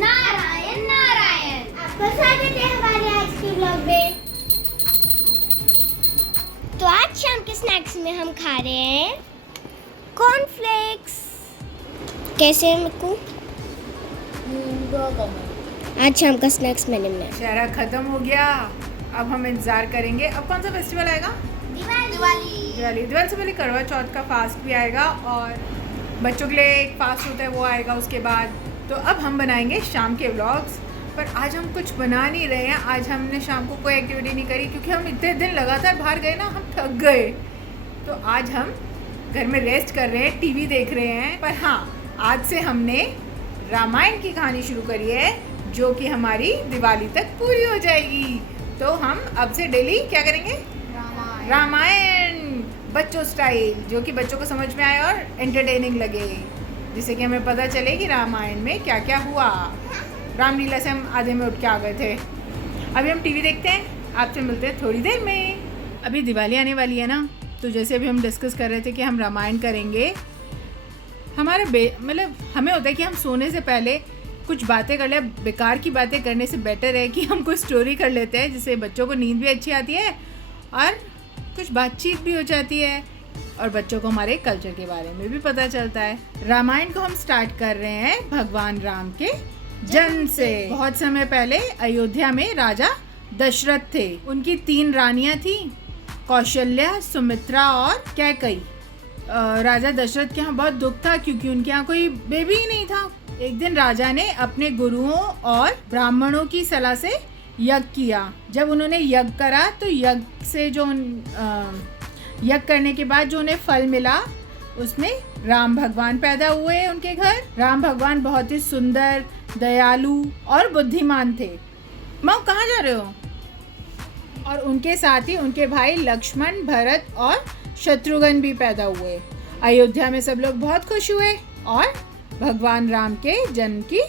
नारायण नारायण। आपका स्वागत है हमारे आज के ब्लॉग में। तो आज शाम के स्नैक्स में हम खा रहे हैं कॉर्नफ्लेक्स। कैसे है मिक्कू? आज शाम का स्नैक्स मेन्यू में शहरा खत्म हो गया। अब हम इंतजार करेंगे। अब कौन सा फेस्टिवल आएगा? दिवाली से पहले करवा चौथ का फास्ट भी आएगा और बच्चों के लिए एक फास्ट होता है वो आएगा उसके बाद। तो अब हम बनाएंगे शाम के व्लॉग्स। पर आज हम कुछ बना नहीं रहे हैं। आज हमने शाम को कोई एक्टिविटी नहीं करी क्योंकि हम इतने दिन लगातार बाहर गए ना, हम थक गए। तो आज हम घर में रेस्ट कर रहे हैं, टीवी देख रहे हैं। पर हाँ, आज से हमने रामायण की कहानी शुरू करी है जो कि हमारी दिवाली तक पूरी हो जाएगी। तो हम अब से डेली क्या करेंगे? रामायण बच्चों स्टाइल, जो कि बच्चों को समझ में आए और एंटरटेनिंग लगे, जिससे कि हमें पता चले कि रामायण में क्या क्या हुआ। रामलीला से हम आधे में उठ के आ गए थे। अभी हम टीवी देखते हैं, आपसे मिलते हैं थोड़ी देर में। अभी दिवाली आने वाली है ना, तो जैसे अभी हम डिस्कस कर रहे थे कि हम रामायण करेंगे। हमारा मतलब हमें होता है कि हम सोने से पहले कुछ बातें कर ले। बेकार की बातें करने से बेटर है कि हम कोई स्टोरी कर लेते हैं, जिससे बच्चों को नींद भी अच्छी आती है और कुछ बातचीत भी हो जाती है और बच्चों को हमारे कल्चर के बारे में भी पता चलता है। रामायण को हम स्टार्ट कर रहे हैं भगवान राम के जन्म से। बहुत समय पहले अयोध्या में राजा दशरथ थे। उनकी 3 रानियां थी, कौशल्या, सुमित्रा और कैकई। राजा दशरथ के यहाँ बहुत दुख था क्योंकि उनके यहाँ कोई बेबी ही नहीं था। एक दिन राजा ने अपने गुरुओं और ब्राह्मणों की सलाह से यज्ञ किया। जब उन्होंने यज्ञ करा तो यज्ञ से जो यज्ञ करने के बाद जो उन्हें फल मिला, उसमें राम भगवान पैदा हुए उनके घर। राम भगवान बहुत ही सुंदर, दयालु और बुद्धिमान थे। माँ कहाँ जा रहे हो? और उनके साथ ही उनके भाई लक्ष्मण, भरत और शत्रुघ्न भी पैदा हुए। अयोध्या में सब लोग बहुत खुश हुए और भगवान राम के जन्म की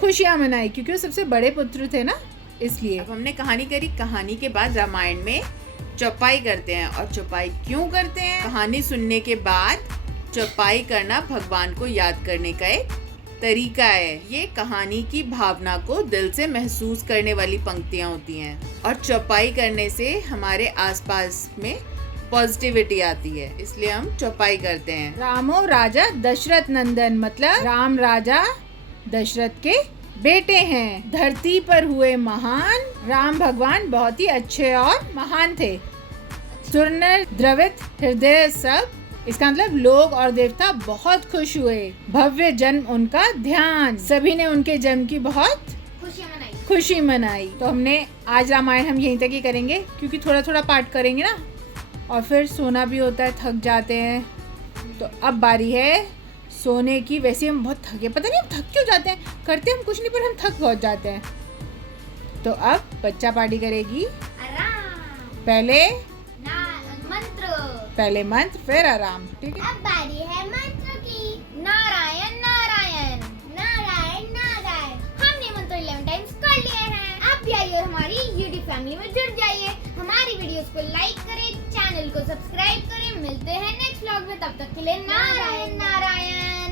खुशियाँ मनाई क्योंकि वो सबसे बड़े पुत्र थे ना, इसलिए। अब हमने कहानी करी। कहानी के बाद रामायण में चौपाई करते हैं। और चौपाई क्यों करते हैं? कहानी सुनने के बाद चौपाई करना भगवान को याद करने का एक तरीका है। ये कहानी की भावना को दिल से महसूस करने वाली पंक्तियां होती हैं और चौपाई करने से हमारे आसपास में पॉजिटिविटी आती है, इसलिए हम चौपाई करते हैं। रामो राजा दशरथ नंदन, मतलब राम राजा दशरथ के बेटे हैं। धरती पर हुए महान। राम भगवान बहुत ही अच्छे और महान थे। सुरनर द्रवित हृदय सब, इसका मतलब लोग और देवता बहुत खुश हुए। भव्य जन्म उनका ध्यान, सभी ने उनके जन्म की बहुत खुशी मनाई। तो हमने आज रामायण हम यहीं तक ही करेंगे क्योंकि थोड़ा थोड़ा पार्ट करेंगे ना, और फिर सोना भी होता है, थक जाते हैं। तो अब बारी है सोने की। वैसे हम बहुत थके, पता नहीं हम थक क्यों जाते हैं। करते हम कुछ नहीं पर हम थक बहुत जाते हैं। तो अब बच्चा पार्टी करेगी। पहले मंत्र फिर आराम, ठीक है? अब बारी है मंत्र की। नारायण नारायण नारायण नारायण। हमने मंत्र 11 टाइम्स कर लिए हैं। आप भी आइए और हमारी यूट्यूब फैमिली में जुड़ जाइए। हमारी वीडियोस को लाइक करें, चैनल को सब्सक्राइब करें। मिलते हैं नेक्स्ट व्लॉग में, तब तक के लिए नारायण नारायण।